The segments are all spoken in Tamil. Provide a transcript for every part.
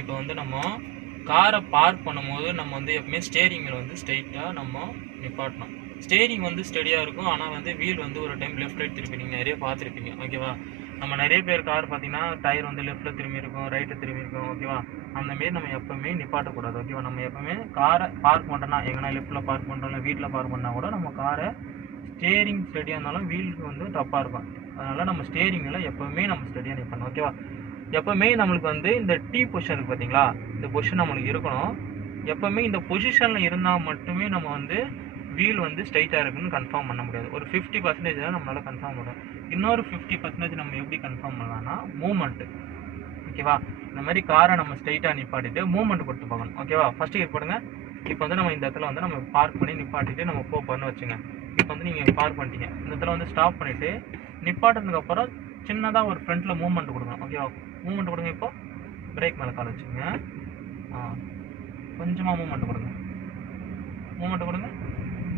இப்போ வந்து நம்ம காரை பார்க் பண்ணும்போது நம்ம வந்து எப்பவுமே ஸ்டேரிங்கில் வந்து ஸ்ட்ரெயிட்டாக நம்ம நிப்பாட்டணும். ஸ்டேரிங் வந்து ஸ்டெடியாக இருக்கும். ஆனால் வந்து வீல் வந்து ஒரு டைம் லெஃப்ட் ரைட் திருப்பி நீங்கள் நிறைய பார்த்துருப்பீங்க. ஓகேவா? நம்ம நிறைய பேர் கார் பார்த்தீங்கன்னா டயர் வந்து லெஃப்ட்டில் திரும்பி இருக்கும், ரைட்டு திரும்பி இருக்கும். ஓகேவா? அந்தமாரி நம்ம எப்போவுமே நிப்பாட்டக்கூடாது. ஓகேவா? நம்ம எப்போவுமே காரை பார்க் பண்ணுறோன்னா எங்கன்னா லெஃப்ட்டில் பார்க் பண்ணுறோம், இல்லை வீட்டில் பார்க் பண்ணால் கூட நம்ம காரை ஸ்டேரிங் ஸ்டெடியாக இருந்தாலும் வீலுக்கு வந்து தப்பாக இருக்கும். அதனால் நம்ம ஸ்டேரிங்கில் எப்போவுமே நம்ம ஸ்டெடியாக நிற்பணும். ஓகேவா? எப்போவுமே நம்மளுக்கு வந்து இந்த டீ பொசிஷன் இருக்குது பார்த்தீங்களா, இந்த பொசிஷன் நம்மளுக்கு இருக்கணும். எப்போவுமே இந்த பொசிஷனில் இருந்தால் மட்டுமே நம்ம வந்து வீல் வந்து ஸ்ட்ரைட்டாக இருக்குன்னு கன்ஃபார்ம் பண்ண முடியாது. ஒரு 50% தான் நம்மளால் கன்ஃபார்ம் பண்ணணும். இன்னொரு 50% நம்ம எப்படி கன்ஃபார்ம் பண்ணலாம்னா மூமெண்ட்டு. ஓகேவா? இந்த மாதிரி காரை நம்ம ஸ்ட்ரைட்டாக நிப்பாட்டிட்டு மூமெண்ட் கொடுத்து பார்க்கணும். ஓகேவா? ஃபஸ்ட்டு இது போடுங்க. இப்போ வந்து நம்ம இந்த இடத்துல வந்து நம்ம பார்க் பண்ணி நிப்பாட்டிட்டு நம்ம போகிறோன்னு வச்சுங்க. இப்போ வந்து நீங்கள் பார்க் பண்ணிட்டீங்க. இந்த இடத்துல வந்து ஸ்டாப் பண்ணிவிட்டு நிப்பாட்டினதுக்கப்புறம் சின்னதாக ஒரு ஃப்ரண்ட்டில் மூவ்மெண்ட் கொடுக்கணும். ஓகேவா? மூவ்மெண்ட் கொடுங்க. இப்போ பிரேக் மேலே கால் வச்சுங்க. கொஞ்சமாக மூவ்மெண்ட் கொடுங்க. மூவ்மெண்ட் கொடுங்க.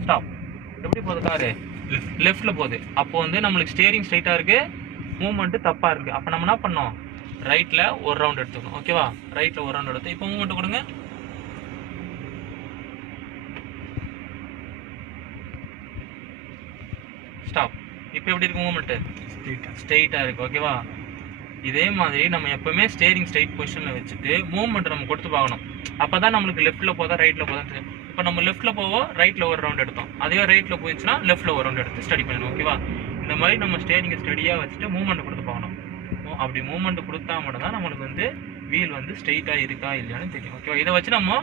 ஸ்டாப். எப்படி போகுது காரு? லெஃப்ட்டில் போகுது. அப்போ வந்து நம்மளுக்கு ஸ்டேரிங் ஸ்ட்ரைட்டாக இருக்குது, மூவ்மெண்ட்டு தப்பாக இருக்குது. அப்போ நம்ம என்ன பண்ணோம்? ரைட்டில் ஒரு ரவுண்ட் எடுத்துக்கணும். ஓகேவா? ரைட்டில் ஒரு ரவுண்ட் எடுத்து இப்போ மூவ்மெண்ட் கொடுங்க. ஸ்டாப். இப்போ எப்படி இருக்குது மூவ்மெண்ட்டு? ஸ்ட்ரெயிட்டாக இருக்குது. ஓகேவா? இதே மாதிரி நம்ம எப்போவுமே ஸ்டேரிங் ஸ்ட்ரைட் பொசிஷனில் வச்சுட்டு மூவ்மெண்ட் நம்ம கொடுத்து பார்க்கணும். அப்போ தான் நம்மளுக்கு லெஃப்ட்டில் போதா ரைட்டில் போதான் தெரியும். இப்போ நம்ம லெஃப்ட்டில் போவோம், ரைட்டில் ஒரு ரவுண்ட் எடுத்தோம். அதே ரைட்டில் போயிடுச்சுன்னா லெஃப்ட்டில் ஒரு ரவுண்ட் எடுத்து ஸ்டடி பண்ணணும். ஓகேவா? இந்த மாதிரி நம்ம ஸ்டேரிங்கை ஸ்டடியாக வச்சுட்டு மூவ்மெண்ட் கொடுத்து பார்க்கணும். அப்படி மூவ்மெண்ட் கொடுத்தா மட்டும் தான் நம்மளுக்கு வந்து வீல் வந்து ஸ்ட்ரெயிட்டாக இருக்கா இல்லையான்னு தெரியும். ஓகேவா? இதை வச்சு நம்ம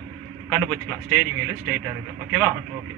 கண்டுபிடிச்சிக்கலாம் ஸ்டேரிங் வீல் ஸ்ட்ரெயிட்டாக இருக்குது. ஓகேவா? ஓகே.